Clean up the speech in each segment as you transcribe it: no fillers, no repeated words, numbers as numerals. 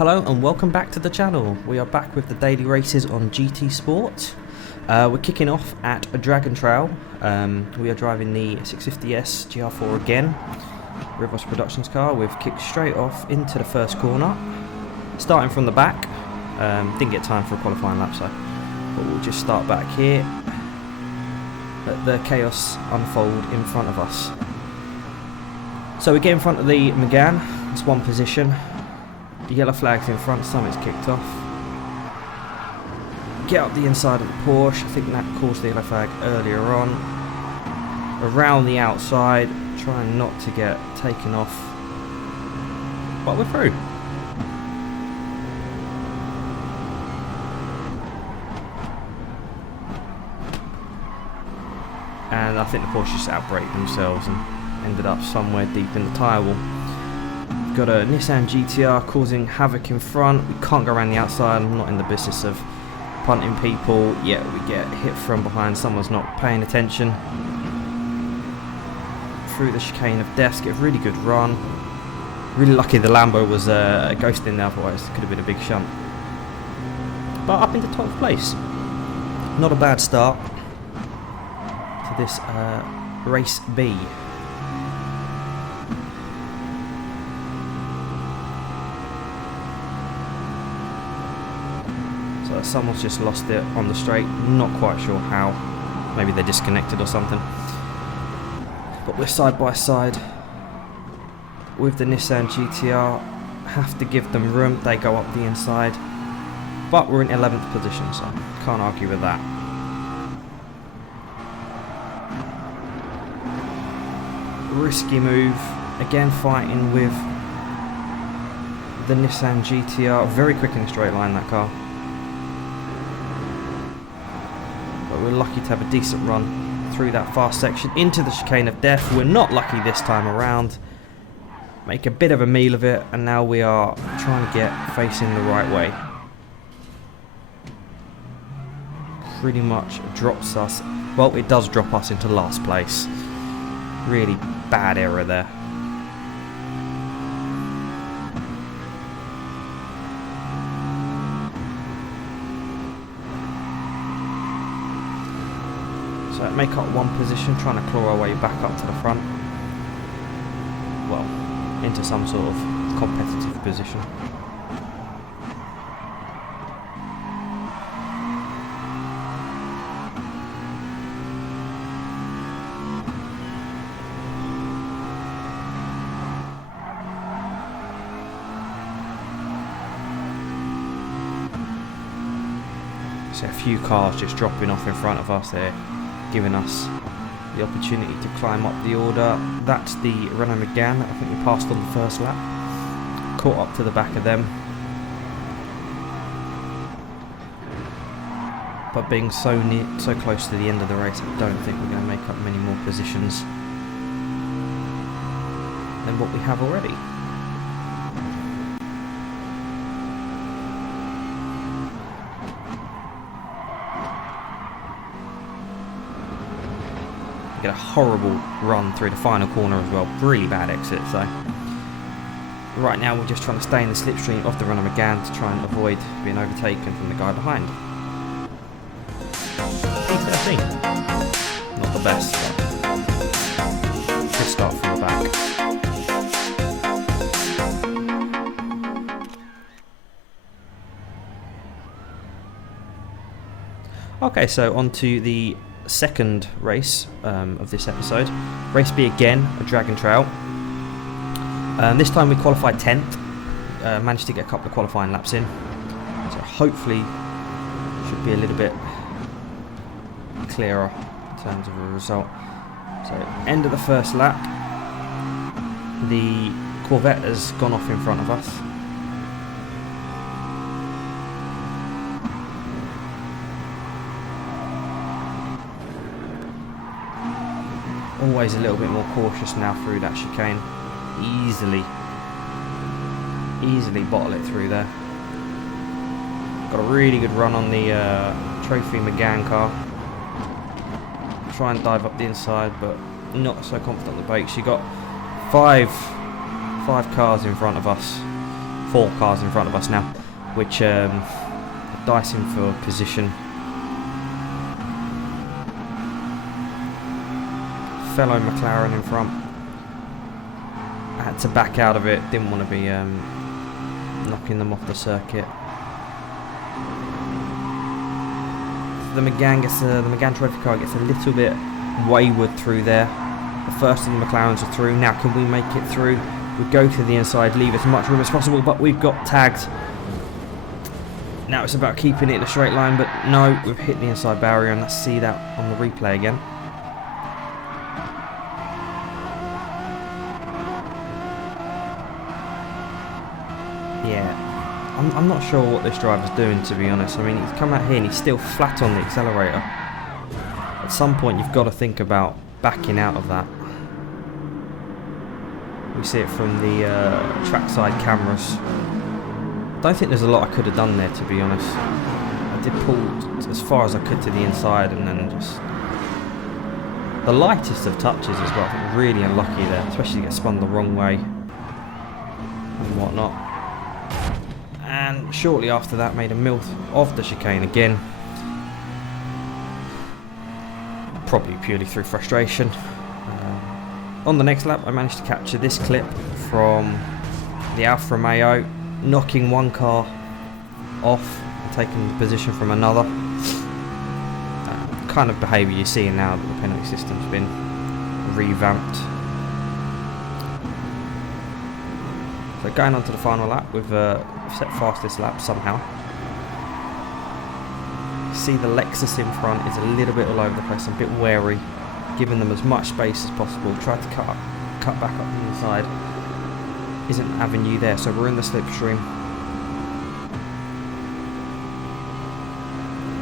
Hello and welcome back to the channel. We are back with the daily races on GT Sport. We're kicking off at a Dragon Trail. We are driving the 650S GR4 again. Rivos Productions car. We've kicked straight off into the first corner. Starting from the back. Didn't get time for a qualifying lap, so but we'll just start back here. Let the chaos unfold in front of us. So we get in front of the McLaren. It's one position. The yellow flag's in front, something's kicked off. Get up the inside of the Porsche. I think that caused the yellow flag earlier on. Around the outside, trying not to get taken off. But we're through. And I think the Porsche just outbraked themselves and ended up somewhere deep in the tyre wall. Got a Nissan GTR causing havoc in front. We can't go around the outside. I'm not in the business of punting people. Yeah, we get hit from behind. Someone's not paying attention. Through the chicane of death. Get a really good run. Really lucky the Lambo was ghosting there, otherwise it could have been a big shunt. But up into 12th place. Not a bad start to this race B. So someone's just lost it on the straight, not quite sure how. Maybe they're disconnected or something. But we're side by side with the Nissan GTR. Have to give them room, they go up the inside. But we're in 11th position, so can't argue with that. Risky move, again fighting with the Nissan GTR. Very quick in a straight line, that car. But we're lucky to have a decent run through that fast section into the chicane of death. We're not lucky this time around. Make a bit of a meal of it, and now we are trying to get facing the right way. Pretty much drops us, well, it does drop us into last place. Really bad error there. So make up one position, trying to claw our way back up to the front. Well, into some sort of competitive position. So a few cars just dropping off in front of us there, giving us the opportunity to climb up the order. That's the Renault Megane that I think we passed on the first lap. Caught up to the back of them. But being so close to the end of the race, I don't think we're going to make up many more positions than what we have already. Get a horrible run through the final corner as well. Really bad exit. So right now we're just trying to stay in the slipstream of the Renault Megane to try and avoid being overtaken from the guy behind. P13. Not the best, but good start from the back. Okay, so on to the second race of this episode. Race B again, a Dragon Trail. This time we qualified 10th. Managed to get a couple of qualifying laps in. So hopefully should be a little bit clearer in terms of a result. So end of the first lap. The Corvette has gone off in front of us. Always a little bit more cautious now through that chicane. Easily bottle it through there. Got a really good run on the Trophy Megane car. Try and dive up the inside, but not so confident on the brakes. You got five cars in front of us 4 cars in front of us now, which dicing for position. Fellow McLaren in front. I had to back out of it, didn't want to be knocking them off the circuit. The McGann trophy car gets a little bit wayward through there. The first of the McLarens are through. Now can we make it through? We go to the inside, leave as much room as possible, but we've got tagged. Now it's about keeping it in a straight line, but no, we've hit the inside barrier, and let's see that on the replay again. Yeah, I'm not sure what this driver's doing, to be honest. I mean, he's come out here and he's still flat on the accelerator. At some point you've got to think about backing out of that. We see it from the trackside cameras. I don't think there's a lot I could have done there, to be honest. I did pull as far as I could to the inside, and then just the lightest of touches as well. I think really unlucky there, especially to get spun the wrong way and whatnot. And shortly after that made a mill of the chicane again, probably purely through frustration. On the next lap I managed to capture this clip from the Alfa Romeo, knocking one car off and taking the position from another. Kind of behaviour you're seeing now that the penalty system's been revamped. So going on to the final lap, we've set fastest lap somehow. See the Lexus in front is a little bit all over the place, a bit wary, giving them as much space as possible. Tried to cut back up the inside. Isn't an avenue there, so we're in the slipstream.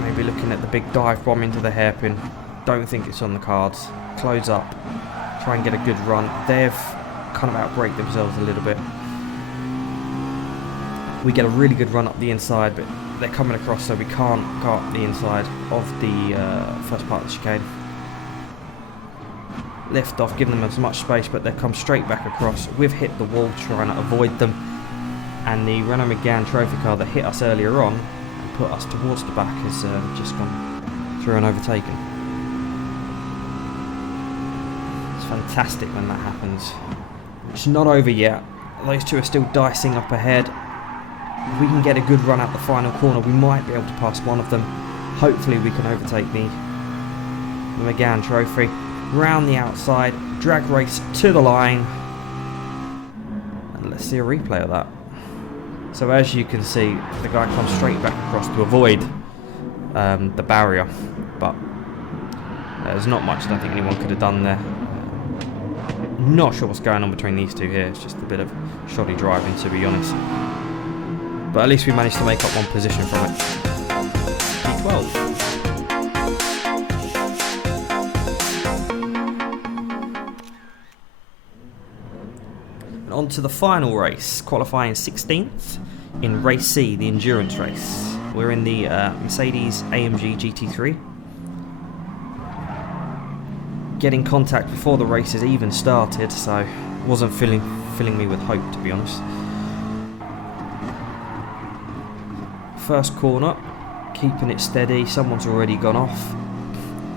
Maybe looking at the big dive bomb into the hairpin. Don't think it's on the cards. Close up, try and get a good run. They've kind of outbraked themselves a little bit. We get a really good run up the inside, but they're coming across, so we can't go up the inside of the first part of the chicane. Lift off, give them as much space, but they come straight back across. We've hit the wall trying to avoid them, and the Renault Megane trophy car that hit us earlier on and put us towards the back has just gone through and overtaken. It's fantastic when that happens. It's not over yet. Those two are still dicing up ahead. If we can get a good run out the final corner, we might be able to pass one of them. Hopefully we can overtake the Megane trophy. Round the outside, drag race to the line, and let's see a replay of that. So as you can see, the guy comes straight back across to avoid the barrier, but there's not much I don't think anyone could have done there. Not sure what's going on between these two here. It's just a bit of shoddy driving, to be honest. But at least we managed to make up one position from it. P12. And on to the final race, qualifying 16th in Race C, the endurance race. We're in the Mercedes AMG GT3. Getting contact before the race has even started, so wasn't filling me with hope, to be honest. First corner, keeping it steady. Someone's already gone off.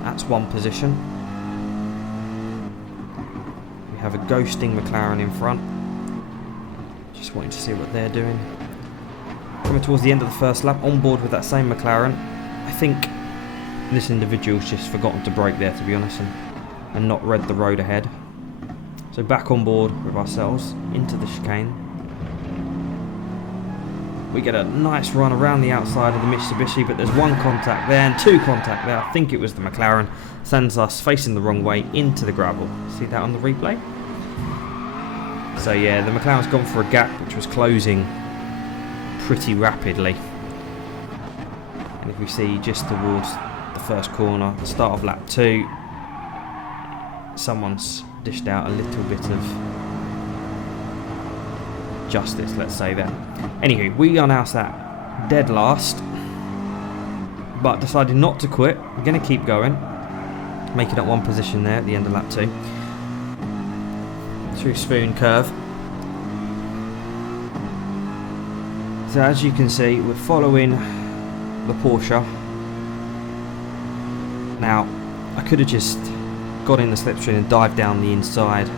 That's one position. We have a ghosting McLaren in front. Just wanting to see what they're doing. Coming towards the end of the first lap, on board with that same McLaren. I think this individual's just forgotten to brake there, to be honest, and not read the road ahead. So back on board with ourselves into the chicane. We get a nice run around the outside of the Mitsubishi, but there's one contact there and two contact there. I think it was the McLaren. Sends us facing the wrong way into the gravel. See that on the replay? So yeah, the McLaren's gone for a gap which was closing pretty rapidly. And if we see just towards the first corner, the start of lap 2, someone's dished out a little bit of justice, let's say then. Anywho, we are now sat dead last, but decided not to quit. We're going to keep going, making up one position there at the end of lap 2. Through spoon curve. So as you can see, we're following the Porsche. Now, I could have just got in the slipstream and dived down the inside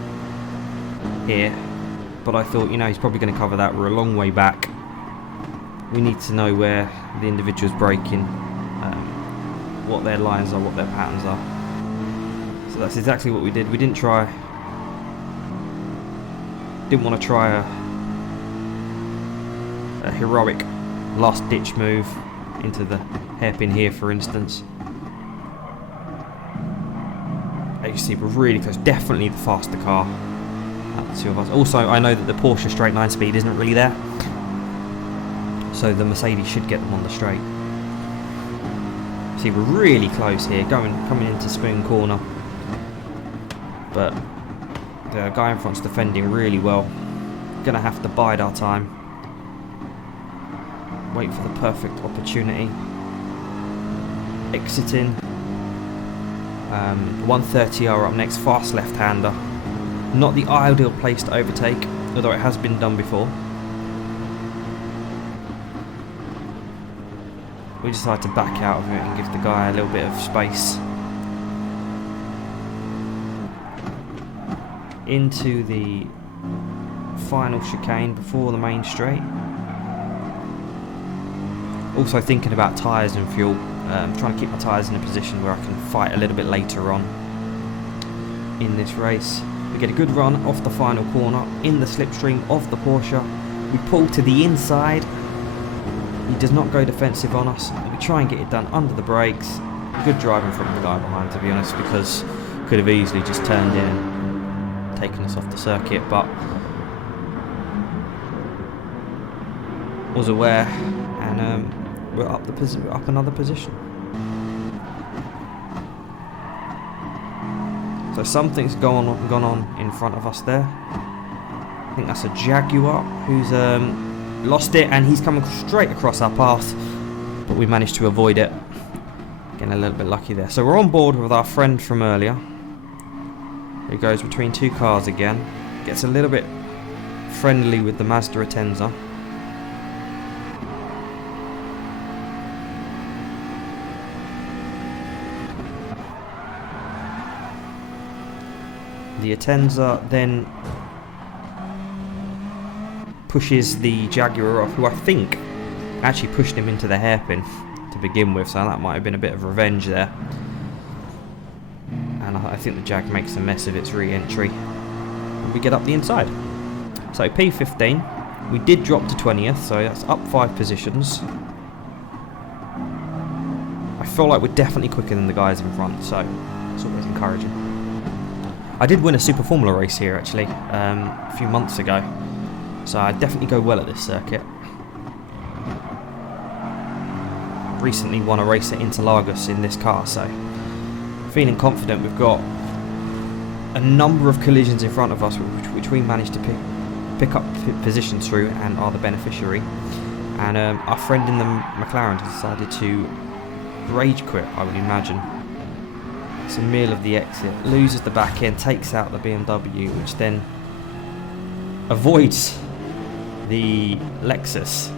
here, but I thought, you know, he's probably going to cover that. We're a long way back. We need to know where the individual's braking, what their lines are, what their patterns are. So that's exactly what we did. We didn't want to try a heroic last ditch move into the hairpin here, for instance. As you see, we're really close, definitely the faster car out of the two of us. Also, I know that the Porsche straight line speed isn't really there, so the Mercedes should get them on the straight. See, we're really close here, coming into Spoon Corner, but the guy in front's defending really well. Gonna have to bide our time, wait for the perfect opportunity. Exiting. 130R up next, fast left-hander. Not the ideal place to overtake, although it has been done before. We decided to back out of it and give the guy a little bit of space. Into the final chicane before the main straight. Also thinking about tyres and fuel. Trying to keep my tyres in a position where I can fight a little bit later on in this race. We get a good run off the final corner in the slipstream of the Porsche. We pull to the inside. He does not go defensive on us. We try and get it done under the brakes. Good driving from the guy behind, to be honest, because could have easily just turned in and taken us off the circuit, but was aware, and we're up another position. So something's gone on in front of us there. I think that's a Jaguar who's lost it, and he's coming straight across our path, but we managed to avoid it. Getting a little bit lucky there. So we're on board with our friend from earlier, who goes between two cars again. Gets a little bit friendly with the Mazda Atenza. The Atenza then pushes the Jaguar off, who I think actually pushed him into the hairpin to begin with, so that might have been a bit of revenge there. And I think the Jag makes a mess of its re-entry. We get up the inside. So P15, we did drop to 20th, so that's up 5 positions. I feel like we're definitely quicker than the guys in front, so it's always encouraging. I did win a Super Formula race here actually a few months ago, so I definitely go well at this circuit. Recently won a race at Interlagos in this car, so feeling confident. We've got a number of collisions in front of us which we managed to pick up positions through and are the beneficiary. And our friend in the McLaren has decided to rage quit, I would imagine. It's a meal of the exit, loses the back end, takes out the BMW, which then avoids the Lexus,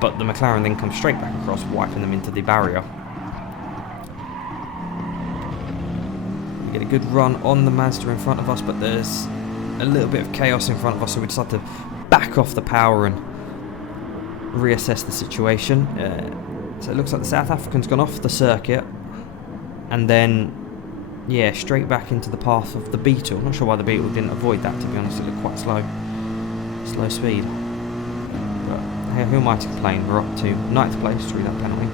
but the McLaren then comes straight back across, wiping them into the barrier. We get a good run on the Mazda in front of us, but there's a little bit of chaos in front of us, so we decide to back off the power and reassess the situation. So it looks like the South African's gone off the circuit, and then, yeah, straight back into the path of the Beetle. I'm not sure why the Beetle didn't avoid that, to be honest. It looked quite slow speed. But hey, who am I to complain? We're up to 9th place through that penalty.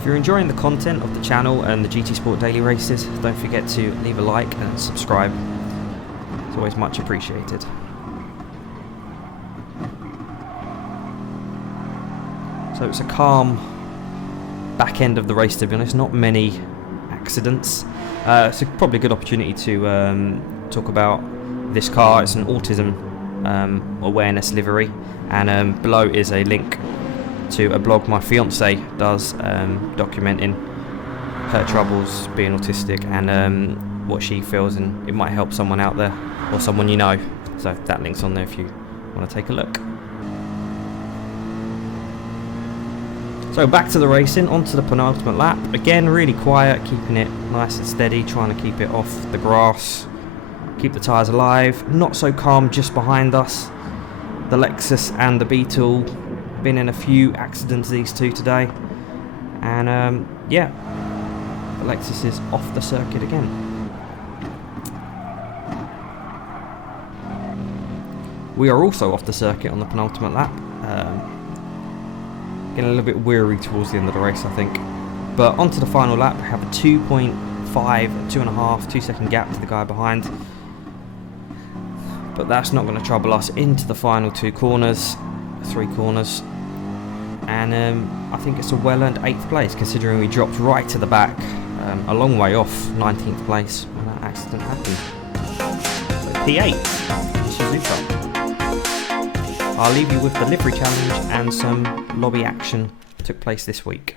If you're enjoying the content of the channel and the GT Sport daily races, don't forget to leave a like and subscribe. It's always much appreciated. So it's a calm back end of the race, to be honest. Not many accidents. It's probably a good opportunity to talk about this car. It's an autism awareness livery, and below is a link to a blog my fiance does documenting her troubles being autistic, and what she feels, and it might help someone out there or someone you know. So that link's on there if you want to take a look. So back to the racing, onto the penultimate lap. Again, really quiet, keeping it nice and steady, trying to keep it off the grass, keep the tyres alive. Not so calm just behind us, the Lexus and the Beetle. Been in a few accidents, these two today, and yeah, the Lexus is off the circuit again. We are also off the circuit on the penultimate lap. Getting a little bit weary towards the end of the race, I think. But onto the final lap, we have a 2.5, 2.5, 2 second gap to the guy behind. But that's not going to trouble us into the final three corners. And I think it's a well-earned 8th place, considering we dropped right to the back, a long way off 19th place when that accident happened. So P8, Suzuka. I'll leave you with the livery challenge and some lobby action that took place this week.